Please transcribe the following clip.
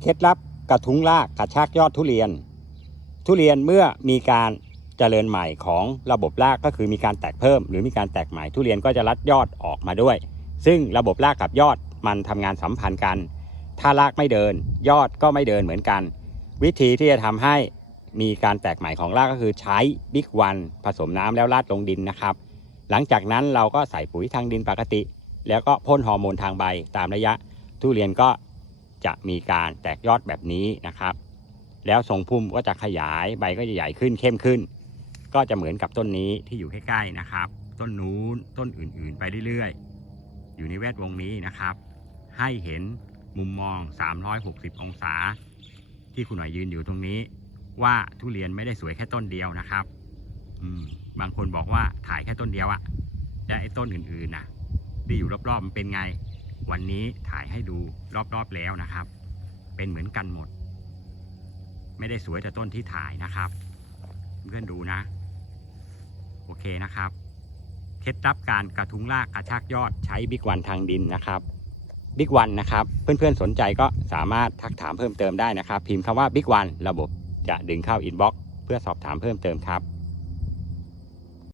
เคล็ดลับกระทุ้งรากกระชากยอดทุเรียน ทุเรียนเมื่อมีการเจริญใหม่ของระบบรากก็คือมีการแตกเพิ่ม หรือมีการแตกใหม่ทุเรียนก็จะรัดยอดออกมาด้วย ซึ่งระบบรากกับยอดมันทำงานสัมพันธ์กัน ถ้ารากไม่เดิน ยอดก็ไม่เดินเหมือนกัน วิธีที่จะทำให้มีการแตกใหม่ของรากก็คือใช้บิ๊กวันผสมน้ำแล้วราดลงดินนะครับ หลังจากนั้นเราก็ใส่ปุ๋ยทางดินปกติ แล้วก็พ่นฮอร์โมนทางใบตามระยะ ทุเรียนก็ จะมีการแตกยอดแบบนี้นะครับ แล้วทรงพุ่มก็จะขยายใบก็จะใหญ่ขึ้นเข้มขึ้น ก็จะเหมือนกับต้นนี้ที่อยู่ใกล้ๆนะครับ ต้นนู้นต้นอื่นๆ ไปเรื่อยๆ อยู่ในแวดวงนี้นะครับ ให้เห็นมุมมอง 360 องศา ที่คุณหน่อยยืนอยู่ตรงนี้ ว่าทุเรียนไม่ได้สวยแค่ต้นเดียวนะครับบางคนบอกว่าถ่ายแค่ต้นเดียวอะและไอ้ต้นอื่นๆนะที่อยู่รอบๆมันเป็นไง วันนี้ถ่ายให้ดูรอบๆแล้วนะครับ เป็นเหมือนกันหมด ไม่ได้สวยแต่ต้นที่ถ่ายนะครับ เพื่อนดูนะ โอเคนะครับเคล็ดลับการกระทุ้งรากกระชากยอดใช้บิ๊กวันทางดินนะครับบิ๊กวันนะครับ เพื่อนๆสนใจก็สามารถทักถามเพิ่มเติมได้นะครับ พิมพ์คำว่าบิ๊กวันระบบจะดึงเข้าอินบ็อกซ์เพื่อสอบถามเพิ่มเติมครับ